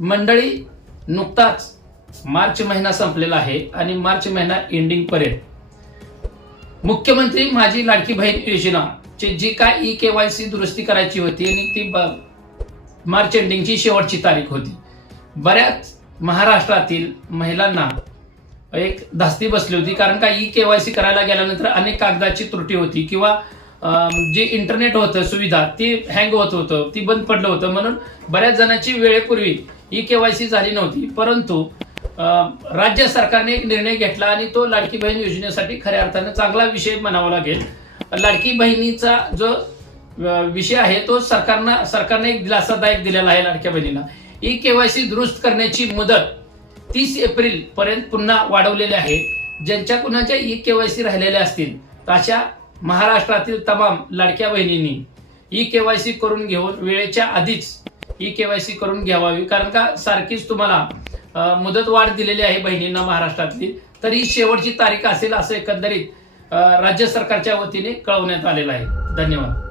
मंडळी, नुकताच मार्च महिना संपलेला आहे आणि मार्च महिना एंडिंग पर्यंत मुख्यमंत्री माझी लाडकी बहीण योजनाची जी काय ई-केवायसी दुरुस्ती करायची होती आणि ती मार्च एंडिंगची शेवटची तारीख होती. बऱ्याच महाराष्ट्रातील महिलांना एक धास्ती बसली होती, कारण का ई-केवायसी करायला गेल्यानंतर अनेक कागदाची त्रुटी होती किंवा जे इंटरनेट होतं सुविधा ती हँग होत होतं, ती बंद पडलं होतं, म्हणून बऱ्याच जणांची वेळेपूर्वी ई-केवायसी झाली नव्हती. परंतु राज्य सरकारने एक निर्णय घेतला आणि तो लाडकी बहीण योजनेसाठी खऱ्या अर्थाने चांगला विषय म्हणावा लागेल. लाडकी बहिणीचा जो विषय आहे तो सरकारने एक दिलासादायक दिलेला आहे. लाडक्या बहिणीला ई-केवायसी दुरुस्त करण्याची मुदत 30 एप्रिल पर्यंत पुन्हा वाढवलेली आहे. ज्यांच्या कुणाच्या ई-केवायसी राहिलेल्या असतील अशा महाराष्ट्रातील तमाम लाडक्या बहिणींनी ई-केवायसी करून घेऊन वेळेच्या आधीच ई-केवायसी करून घ्यावी, कारण का सारखीच तुम्हाला मुदत वाढ दिलेली आहे बहिणींना महाराष्ट्रातली. तर ही शेवटची तारीख असेल असं एकंदरीत राज्य सरकारच्या वतीने कळवण्यात आलेलं आहे. धन्यवाद.